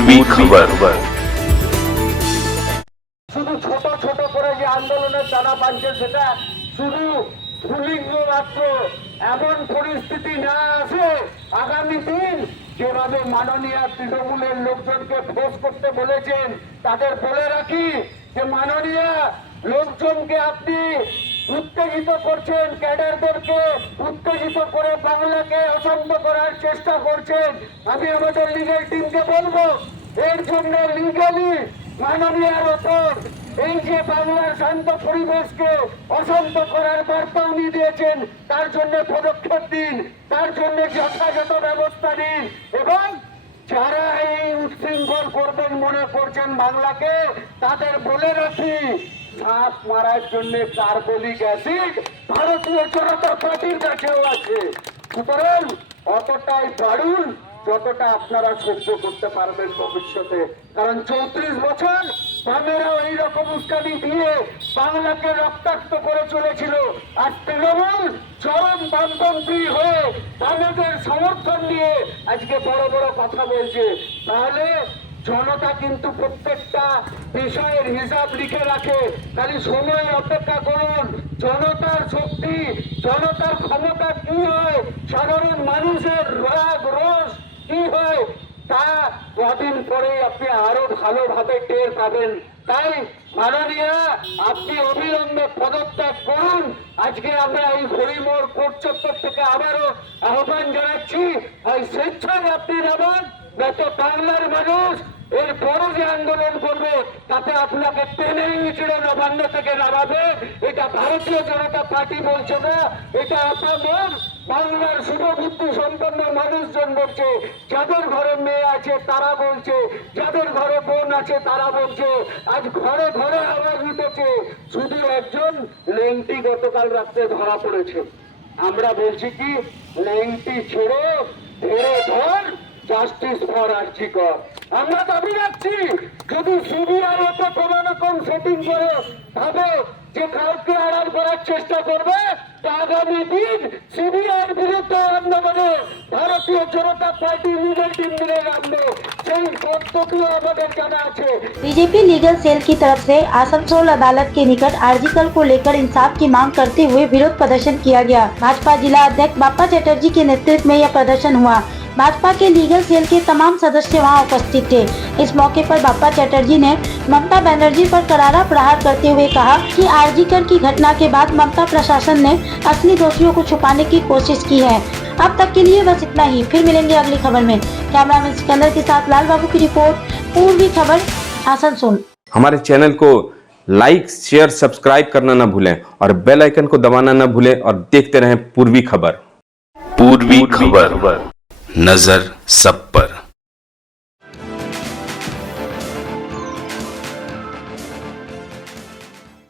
पूर्वी खबर। শুধু ছোট ছোট করে যে আন্দোলনের দানা পাচ্ছে সেটা শুধু স্ফুলিঙ্গ মাত্র। এমন পরিস্থিতি না আসে আগামী দিন যেভাবে মাননীয় তৃণমূলের লোকজনকে ফোর্স করতে বলেছেন, তাদের বলে রাখি যে মাননীয় লোকজনকে আপনি উত্তেজিত করছেন, ক্যাডারদেরকে উত্তেজিত করে বাংলাকে অশান্ত করার চেষ্টা করছেন। আমি আমাদের লিগেল টিমকে বলবো, এর জন্য লিগালি মাননীয়ার ওপর এই যে বাংলার শান্ত পরিবেশকে অশান্ত করার বার্তা উনি দিয়েছেন, তার জন্য পদক্ষেপ দিন, তার জন্য যথাযথ ব্যবস্থা নিন। এবং যারা এই উচ্ছৃঙ্খল করবেন মনে করছেন বাংলাকে, তাদের বলে রাখি সাপ মারার জন্য কার্বলিক অ্যাসিড ভারতীয় জনতা পার্টির কাছেও আছে। সুতরাং অতটাই দারুণ যতটা আপনারা সহ্য করতে পারবেন ভবিষ্যতে। কারণ 34 বছর বামেরাও এইরকম উস্কানি দিয়ে বাংলাকে রক্তাক্ত করে চলেছিল, আর তৃণমূল চরম বামপন্থী হয়ে বামেদের সমর্থন নিয়ে আজকে বড় বড় কথা বলছে। তাহলে জনতা কিন্তু প্রত্যেকটা বিষয়ের হিসাব লিখে রাখে। খালি সময় অপেক্ষা করুন, জনতার শক্তি, জনতার ক্ষমতা কি হয়, সাধারণ মানুষের রাগ রোষ কি হয়, তা কদিন পরে আপনি আরো ভালোভাবে টের পাবেন। তাই মাননীয় আপনি অবিলম্বে পদত্যাগ করুন। আজকে আমরা এই হরিমোড় কোর্ট চত্বর থেকে আবারও আহ্বান জানাচ্ছি, এই স্বেচ্ছায় আপনি নামান, নয়তো বাংলার মানুষ এর বড় যে আন্দোলন করবে তাতে আপনাকে টেনে নিচড়ে নবান্ন থেকে নামাবে। এটা ভারতীয় জনতা পার্টি বলছে না, এটা আপনার বাংলার শুভবুদ্ধি সম্পন্ন মানুষজন বলছে। যাদের ঘরে মেয়ে আছে তারা বলছে, যাদের ঘরে বোন আছে তারা বলছে। আজ ঘরে ঘরে আওয়াজ উঠেছে। শুধু একজন লেংটি গতকাল রাত্রে ধরা পড়েছে। আমরা বলছি কি, লেংটি ছেড়ে ধরে ধর, জাস্টিস ফর আরজি কর। আমরা দাবি রাখছি, যদি সিবিআই এতে কোন রকম সেটিং করে ভাবে যে কাউকে আড়াল করার চেষ্টা করবে, আগামী দিন সিবিআইয়ের বিরুদ্ধে আন্দোলনে ভারতীয় জনতা পার্টি লিগেল টিম মিলে নামবে, সেই তথ্যটিও আমাদের জানা আছে। बीजेपी लीगल सेल की तरफ से आसनसोल अदालत के निकट आर्जिकल को लेकर इंसाफ की मांग करते हुए विरोध प्रदर्शन किया गया। भाजपा जिला अध्यक्ष बाप्पा चटर्जी के नेतृत्व में यह प्रदर्शन हुआ। भाजपा के लीगल सेल के तमाम सदस्य वहां उपस्थित थे। इस मौके पर बाप्पा चटर्जी ने ममता बनर्जी पर करारा प्रहार करते हुए कहा कि आरजीकर की घटना के बाद ममता प्रशासन ने असली दोषियों को छुपाने की कोशिश की है। अब तक के लिए बस इतना ही, फिर मिलेंगे अगली खबर में। कैमरामैन सिकंदर के साथ लाल बाबू की रिपोर्ट, पूर्वी खबर, आसनसोल। हमारे चैनल को लाइक, शेयर, सब्सक्राइब करना न भूलें और बेल आइकन को दबाना न भूलें और देखते रहें पूर्वी खबर। पूर्वी खबर, नजर सब पर।